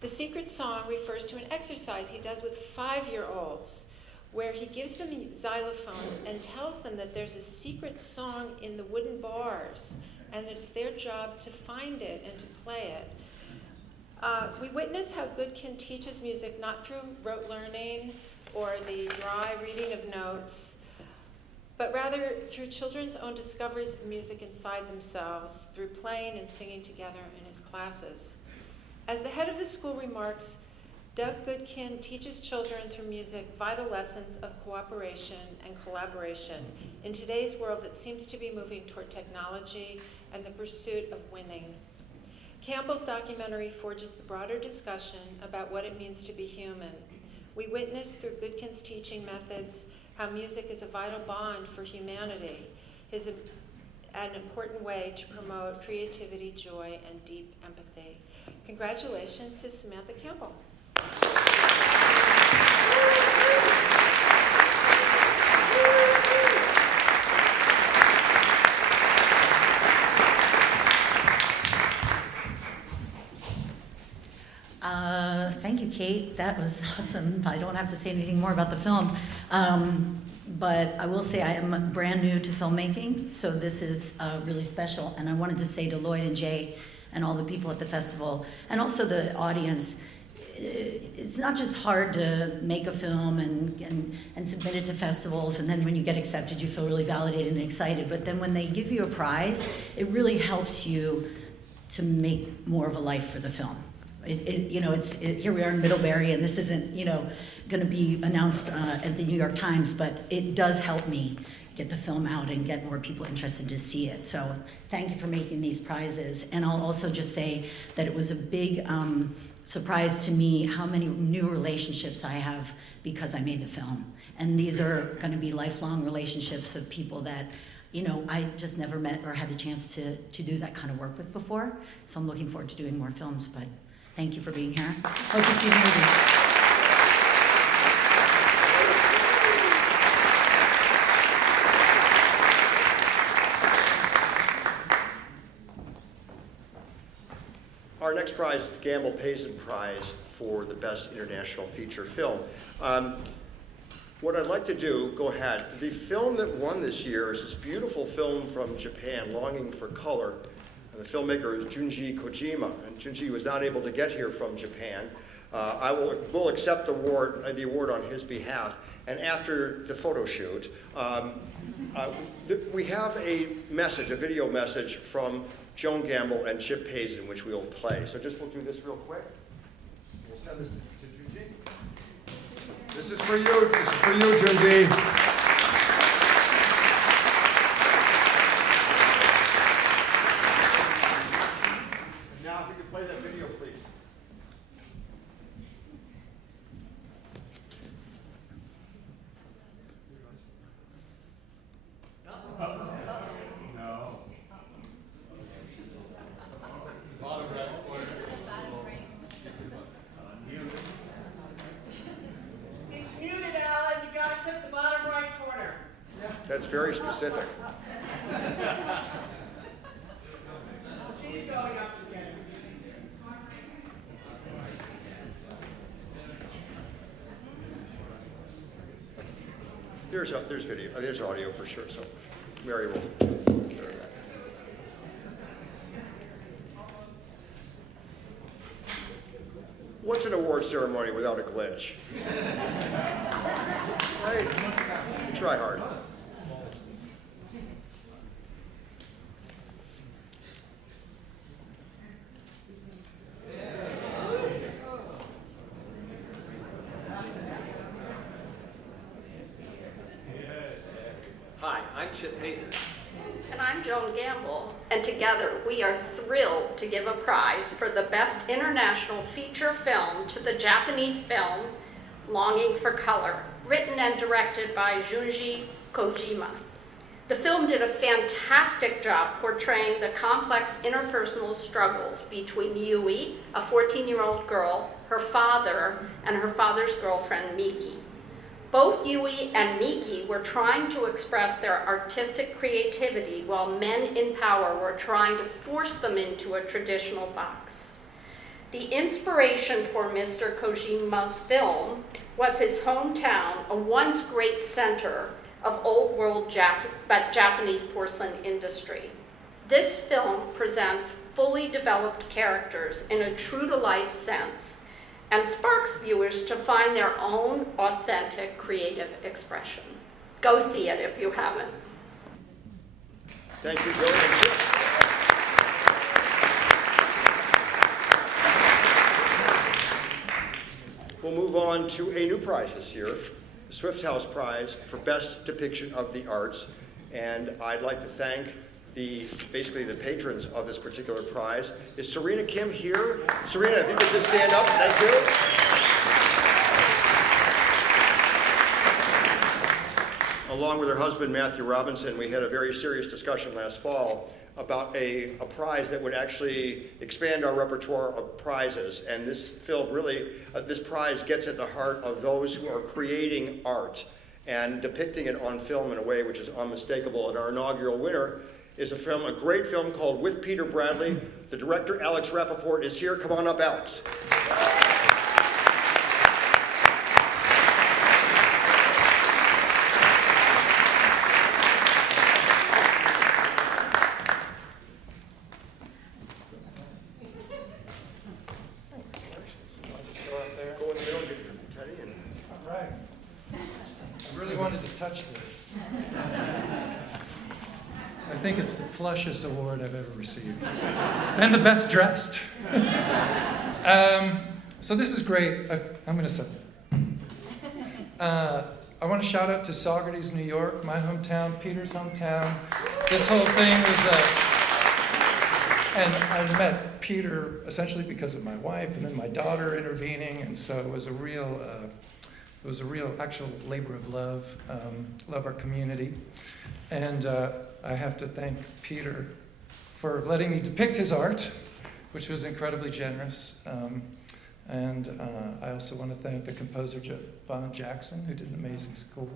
The Secret Song refers to an exercise he does with 5-year-olds where he gives them xylophones and tells them that there's a secret song in the wooden bars and it's their job to find it and to play it. We witness how Goodkin teaches music not through rote learning or the dry reading of notes, but rather through children's own discoveries of music inside themselves, through playing and singing together in his classes. As the head of the school remarks, Doug Goodkin teaches children through music vital lessons of cooperation and collaboration in today's world that seems to be moving toward technology and the pursuit of winning. Campbell's documentary forges the broader discussion about what it means to be human. We witness through Goodkin's teaching methods how music is a vital bond for humanity, is an important way to promote creativity, joy, and deep empathy. Congratulations to Samantha Campbell. Thank you, Kate. That was awesome. I don't have to say anything more about the film. But I will say I am brand new to filmmaking, so this is really special. And I wanted to say to Lloyd and Jay and all the people at the festival, and also the audience, it's not just hard to make a film and submit it to festivals, and then when you get accepted, you feel really validated and excited. But then when they give you a prize, it really helps you to make more of a life for the film. Here we are in Middlebury, and this isn't, going to be announced at the New York Times, but it does help me get the film out and get more people interested to see it. So thank you for making these prizes. And I'll also just say that it was a big surprise to me how many new relationships I have because I made the film. And these are going to be lifelong relationships of people that I just never met or had the chance to do that kind of work with before. So I'm looking forward to doing more films, but thank you for being here. Hope to see you in the movie. Our next prize is the Gamble Payson Prize for the Best International Feature Film. What I'd like to do, go ahead. The film that won this year is this beautiful film from Japan, Longing for Color. And the filmmaker is Junji Kojima, and Junji was not able to get here from Japan. I will accept the award on his behalf. And after the photo shoot, we have a video message from Joan Gamble and Chip Payson, which we'll play. So we'll do this real quick. We'll send this to Junji. This is for you. This is for you, Junji. Now, if you could play that video, please. No. It's muted, Alan. You gotta click the bottom right corner. That's very specific. She's going up to get it. There's video. There's audio for sure. So Mary will. What's an award ceremony without a glitch? Right? Try hard. Hi, I'm Chip Payson. And I'm Joan Gamble, and together we are thrilled to give a prize for the Best International Feature Film to the Japanese film Longing for Color, written and directed by Junji Kojima. The film did a fantastic job portraying the complex interpersonal struggles between Yui, a 14-year-old girl, her father, and her father's girlfriend, Miki. Both Yui and Miki were trying to express their artistic creativity while men in power were trying to force them into a traditional box. The inspiration for Mr. Kojima's film was his hometown, a once great center of old world Japanese porcelain industry. This film presents fully developed characters in a true-to-life sense and sparks viewers to find their own authentic creative expression. Go see it if you haven't. Thank you, Joan. We'll move on to a new prize this year, the Swift House Prize for Best Depiction of the Arts. And I'd like to thank basically the patrons of this particular prize. Is Serena Kim here? Serena, if you could just stand up, thank you. Along with her husband, Matthew Robinson, we had a very serious discussion last fall about a prize that would actually expand our repertoire of prizes. And this film really, this prize gets at the heart of those who are creating art and depicting it on film in a way which is unmistakable. And our inaugural winner is a great film called With Peter Bradley. The director, Alex Rappaport, is here. Come on up, Alex. I think it's the plushest award I've ever received. And the best dressed. So this is great. I'm going to sit there. I want to shout out to Saugerties, New York, my hometown, Peter's hometown. This whole thing was and I met Peter essentially because of my wife and then my daughter intervening, and so it was a real actual labor of love. Love our community. And I have to thank Peter for letting me depict his art, which was incredibly generous. And I also want to thank the composer, Von Jackson, who did an amazing score.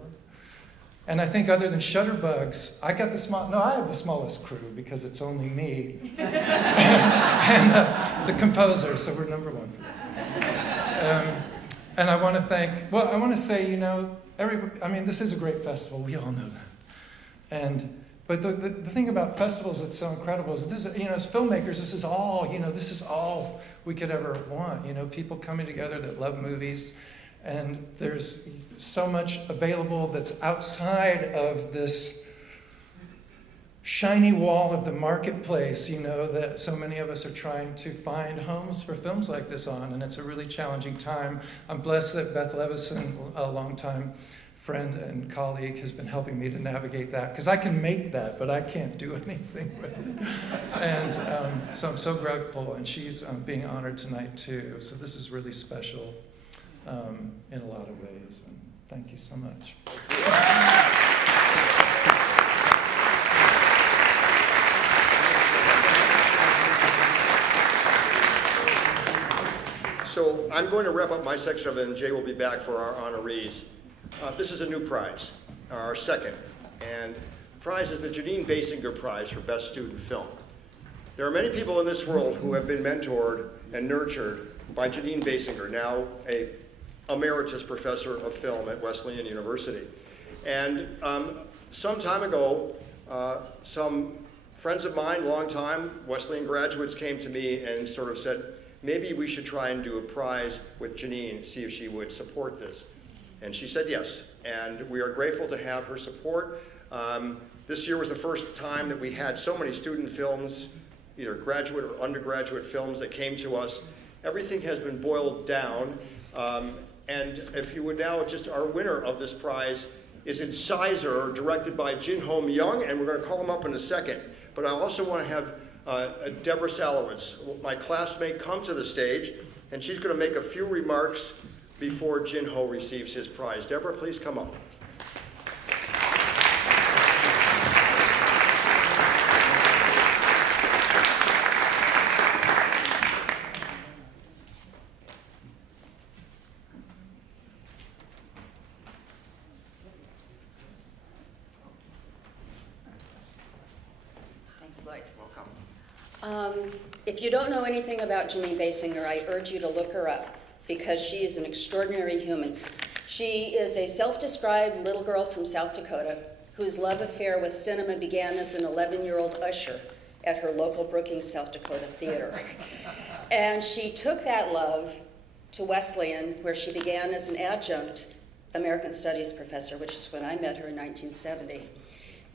And I think other than Shutterbugs, I have the smallest crew because it's only me and the composer, so we're number one for that. And I want to say, this is a great festival. We all know that. But the thing about festivals that's so incredible is this, as filmmakers, this is all we could ever want. People coming together that love movies, and there's so much available that's outside of this shiny wall of the marketplace, that so many of us are trying to find homes for films like this on, and it's a really challenging time. I'm blessed that Beth Levison, a longtime friend and colleague, has been helping me to navigate that, because I can make that, but I can't do anything with it. And so I'm so grateful, and she's being honored tonight too. So this is really special in a lot of ways, and thank you so much. So I'm going to wrap up my section of it, and Jay will be back for our honorees. This is a new prize, our second, and the prize is the Janine Basinger Prize for Best Student Film. There are many people in this world who have been mentored and nurtured by Janine Basinger, now a emeritus professor of film at Wesleyan University. And some time ago, some friends of mine, long time Wesleyan graduates, came to me and sort of said, maybe we should try and do a prize with Janine, see if she would support this. And she said yes, and we are grateful to have her support. This year was the first time that we had so many student films, either graduate or undergraduate films, that came to us. Everything has been boiled down, and if you would now, just our winner of this prize is Incisor, directed by Jin Home Young, and we're going to call him up in a second. But I also want to have Deborah Salowitz, my classmate, come to the stage, and she's going to make a few remarks before Jin Ho receives his prize. Deborah, please come up. Thanks, Lloyd. Welcome. If you don't know anything about Janine Basinger, I urge you to look her up, because she is an extraordinary human. She is a self-described little girl from South Dakota whose love affair with cinema began as an 11-year-old usher at her local Brookings, South Dakota theater. And she took that love to Wesleyan, where she began as an adjunct American Studies professor, which is when I met her in 1970.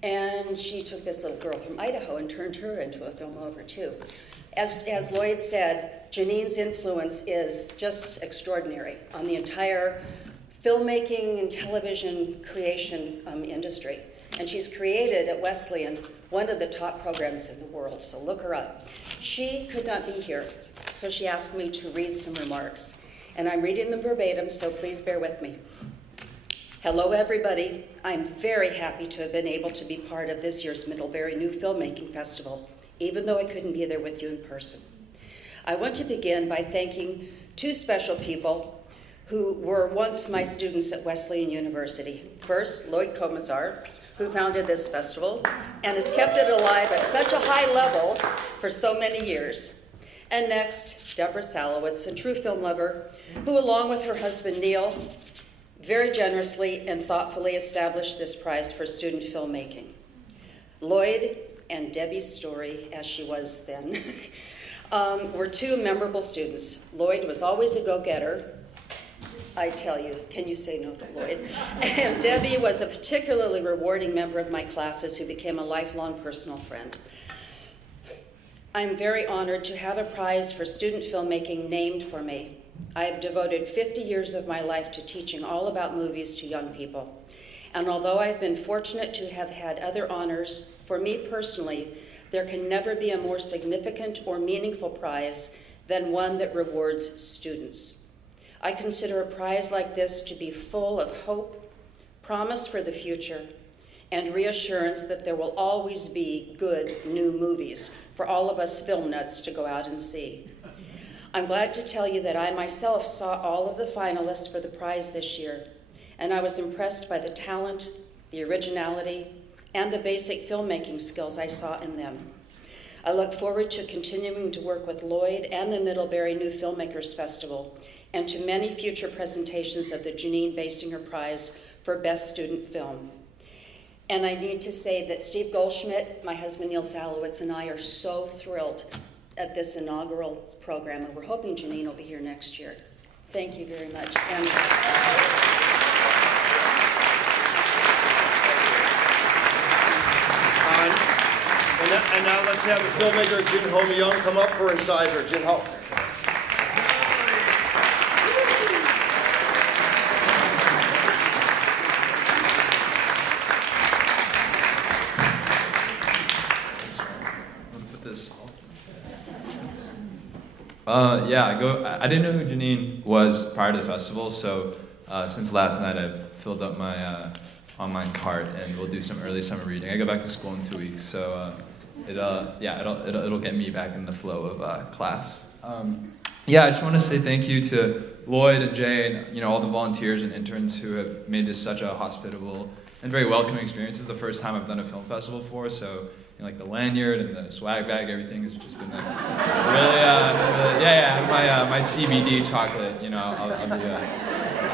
And she took this little girl from Idaho and turned her into a filmmaker too. As Lloyd said, Janine's influence is just extraordinary on the entire filmmaking and television creation industry. And she's created at Wesleyan one of the top programs in the world, so look her up. She could not be here, so she asked me to read some remarks. And I'm reading them verbatim, so please bear with me. Hello, everybody. I'm very happy to have been able to be part of this year's Middlebury New Filmmaking Festival, even though I couldn't be there with you in person. I want to begin by thanking two special people who were once my students at Wesleyan University. First, Lloyd Comazar, who founded this festival and has kept it alive at such a high level for so many years. And next, Deborah Salowitz, a true film lover, who along with her husband Neil, very generously and thoughtfully established this prize for student filmmaking. Lloyd and Debbie's story, as she was then, were two memorable students. Lloyd was always a go-getter. I tell you, can you say no to Lloyd? And Debbie was a particularly rewarding member of my classes who became a lifelong personal friend. I'm very honored to have a prize for student filmmaking named for me. I have devoted 50 years of my life to teaching all about movies to young people. And although I've been fortunate to have had other honors, for me personally, there can never be a more significant or meaningful prize than one that rewards students. I consider a prize like this to be full of hope, promise for the future, and reassurance that there will always be good new movies for all of us film nuts to go out and see. I'm glad to tell you that I myself saw all of the finalists for the prize this year, and I was impressed by the talent, the originality, and the basic filmmaking skills I saw in them. I look forward to continuing to work with Lloyd and the Middlebury New Filmmakers Festival, and to many future presentations of the Janine Basinger Prize for Best Student Film. And I need to say that Steve Goldschmidt, my husband Neil Salowitz, and I are so thrilled at this inaugural program, and we're hoping Janine will be here next year. Thank you very much. And now let's have the filmmaker Jin Ho Young come up for Incisor. Jin Ho. I didn't know who Janine was prior to the festival, so since last night I've filled up my online cart and we'll do some early summer reading. I go back to school in 2 weeks, so it'll get me back in the flow of class. I just want to say thank you to Lloyd and Jay and all the volunteers and interns who have made this such a hospitable and very welcoming experience. This is the first time I've done a film festival before, so like the lanyard and the swag bag, everything has just been like my CBD chocolate, I'll be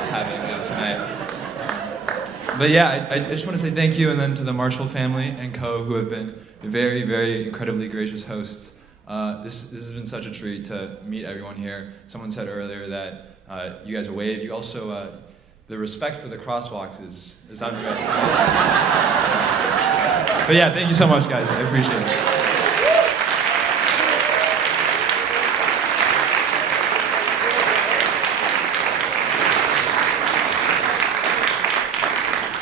having later tonight. But I just want to say thank you, and then to the Marshall family and co, who have been very, very incredibly gracious hosts. This has been such a treat to meet everyone here. Someone said earlier that you guys are waved. You also, the respect for the crosswalks is unreal. But thank you so much, guys. I appreciate it.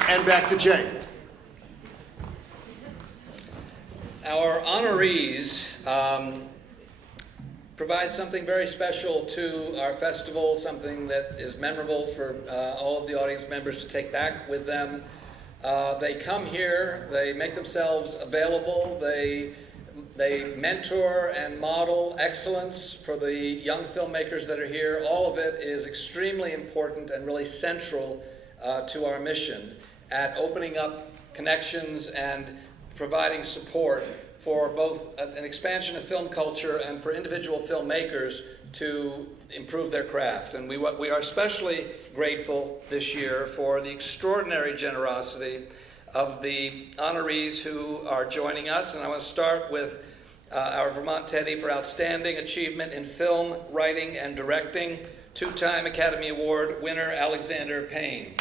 And back to Jay. Our honorees provide something very special to our festival, something that is memorable for all of the audience members to take back with them. They come here, they make themselves available, they mentor and model excellence for the young filmmakers that are here. All of it is extremely important and really central to our mission at opening up connections and providing support for both an expansion of film culture and for individual filmmakers to improve their craft. And we are especially grateful this year for the extraordinary generosity of the honorees who are joining us. And I want to start with our Vermont Teddy for outstanding achievement in film, writing, and directing, two-time Academy Award winner Alexander Payne.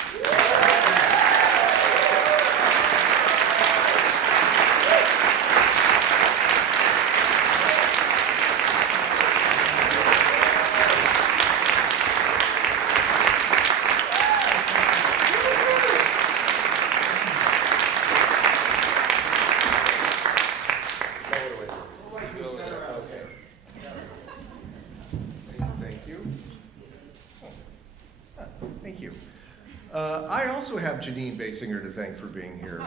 Thank you. I also have Janine Basinger to thank for being here.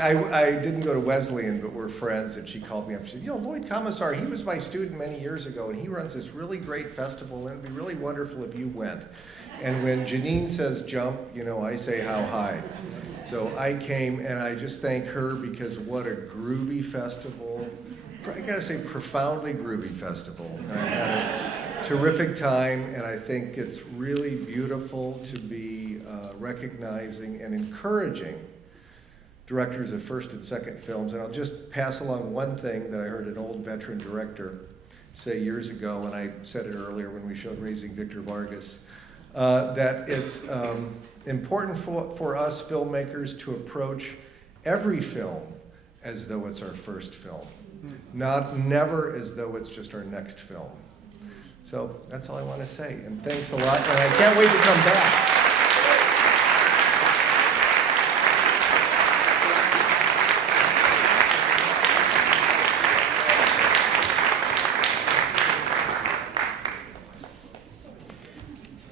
I didn't go to Wesleyan, but we're friends, and she called me up and said, you know, Lloyd Commissar, he was my student many years ago, and he runs this really great festival, and it'd be really wonderful if you went. And when Janine says jump, you know, I say how high. So I came, and I just thank her because what a groovy festival. I gotta say, profoundly groovy festival. I had a terrific time, and I think it's really beautiful to be recognizing and encouraging directors of first and second films. And I'll just pass along one thing that I heard an old veteran director say years ago, and I said it earlier when we showed Raising Victor Vargas, that it's important for us filmmakers to approach every film as though it's our first film, never as though it's just our next film. So that's all I want to say, and thanks a lot, and I can't wait to come back.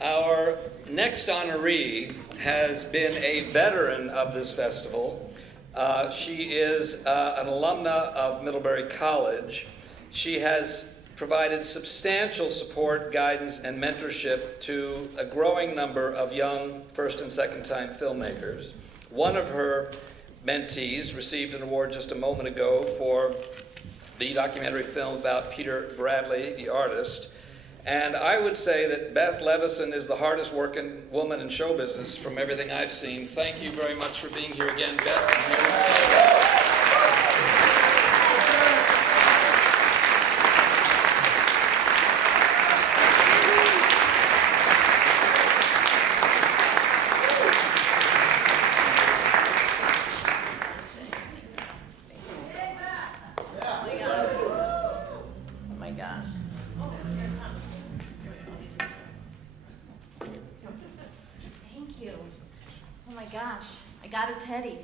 Our next honoree has been a veteran of this festival. She is an alumna of Middlebury College. She has provided substantial support, guidance, and mentorship to a growing number of young first and second time filmmakers. One of her mentees received an award just a moment ago for the documentary film about Peter Bradley, the artist. And I would say that Beth Levison is the hardest working woman in show business from everything I've seen. Thank you very much for being here again, Beth. Oh my gosh. Thank you. Oh my gosh, I got a teddy.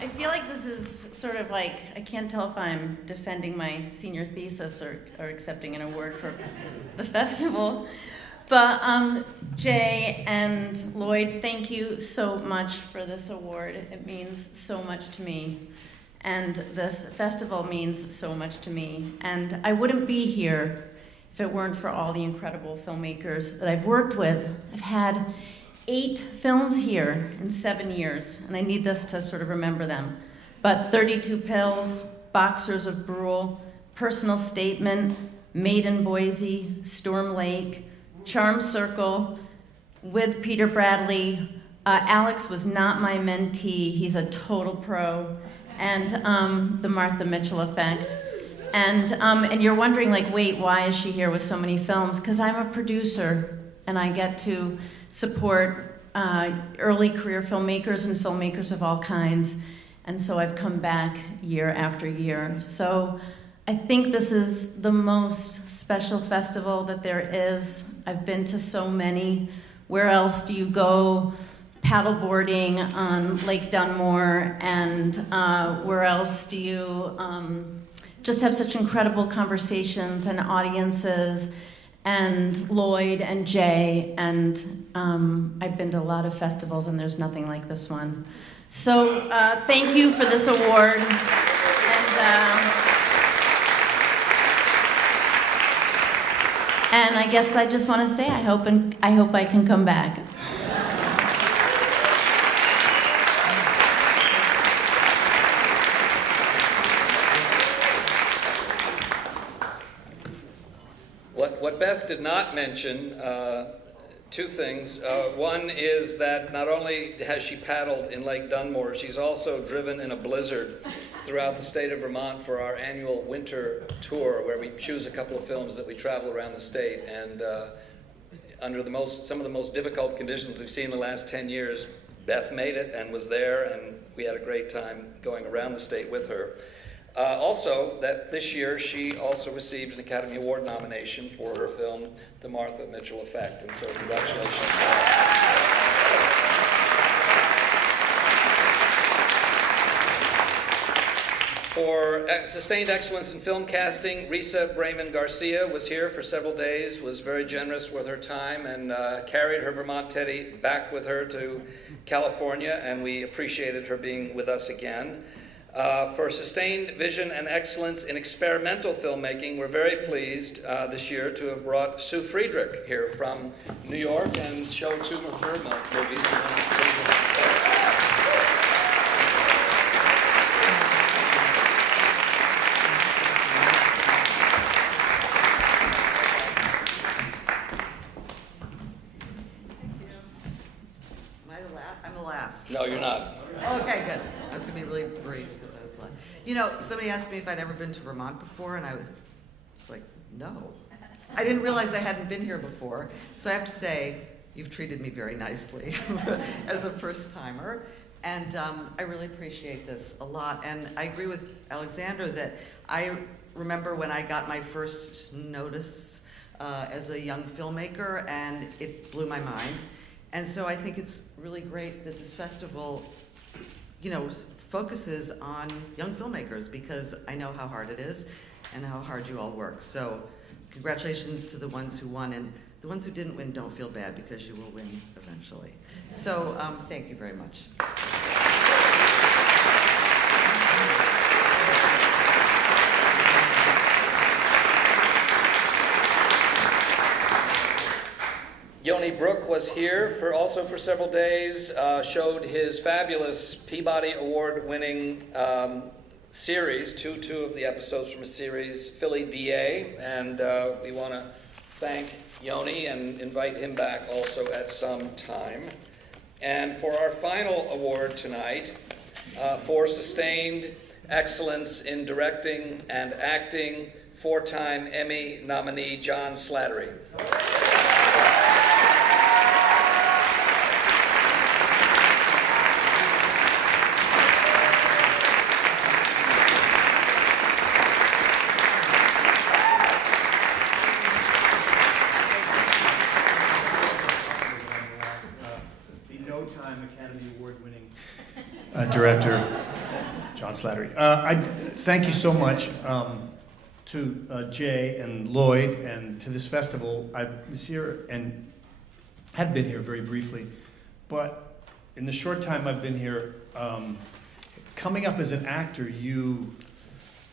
I feel like this is sort of like, I can't tell if I'm defending my senior thesis or accepting an award for the festival. But Jay and Lloyd, thank you so much for this award. It means so much to me. And this festival means so much to me. And I wouldn't be here if it weren't for all the incredible filmmakers that I've worked with. I've had 8 films here in 7 years, and I need this to sort of remember them. But 32 Pills, Boxers of Brule, Personal Statement, Made in Boise, Storm Lake, Charm Circle, with Peter Bradley. Alex was not my mentee, he's a total pro. And the Martha Mitchell Effect. And you're wondering, like, wait, why is she here with so many films? Because I'm a producer, and I get to support early career filmmakers and filmmakers of all kinds. And so I've come back year after year. So I think this is the most special festival that there is. I've been to so many. Where else do you go paddleboarding on Lake Dunmore, and where else do you just have such incredible conversations and audiences, and Lloyd and Jay, and I've been to a lot of festivals, and there's nothing like this one. So thank you for this award, and I guess I just want to say I hope I can come back. What Beth did not mention, 2 things. One is that not only has she paddled in Lake Dunmore, she's also driven in a blizzard throughout the state of Vermont for our annual winter tour, where we choose a couple of films that we travel around the state. And under some of the most difficult conditions we've seen in the last 10 years, Beth made it and was there, and we had a great time going around the state with her. Also, that this year she also received an Academy Award nomination for her film, The Martha Mitchell Effect, and so congratulations. For sustained excellence in film casting, Risa Brayman Garcia was here for several days, was very generous with her time, and carried her Vermont Teddy back with her to California, and we appreciated her being with us again. For sustained vision and excellence in experimental filmmaking, we're very pleased this year to have brought Sue Friedrich here from New York and show 2 of her movies. I'm the last. No, you're not. Okay, good. I was going to be really brief because I was glad. You know, somebody asked me if I'd ever been to Vermont before, and I was like, no. I didn't realize I hadn't been here before. So I have to say, you've treated me very nicely as a first-timer. And I really appreciate this a lot. And I agree with Alexandra that I remember when I got my first notice as a young filmmaker, and it blew my mind. And so I think it's really great that this festival, you know, focuses on young filmmakers, because I know how hard it is and how hard you all work. So congratulations to the ones who won, and the ones who didn't win, don't feel bad, because you will win eventually. So thank you very much. Yoni Brook was here also for several days, showed his fabulous Peabody Award-winning series, two of the episodes from a series, Philly DA, and we want to thank Yoni and invite him back also at some time. And for our final award tonight, for sustained excellence in directing and acting, 4-time Emmy nominee John Slattery. Director John Slattery. Thank you so much to Jay and Lloyd and to this festival. I was here and had been here very briefly, but in the short time I've been here, coming up as an actor, you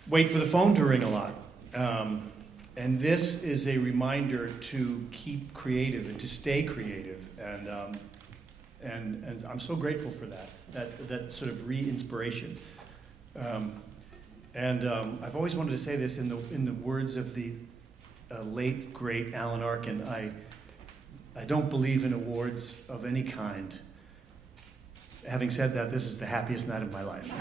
wait for the phone to ring a lot. And this is a reminder to keep creative and to stay creative. And I'm so grateful for that sort of re-inspiration. I've always wanted to say this in the words of the late, great Alan Arkin. I don't believe in awards of any kind. Having said that, this is the happiest night of my life.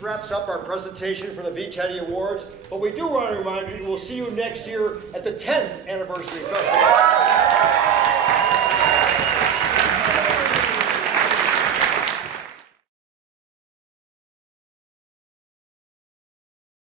Wraps up our presentation for the VTeddy Awards, but we do want to remind you we'll see you next year at the 10th anniversary festival.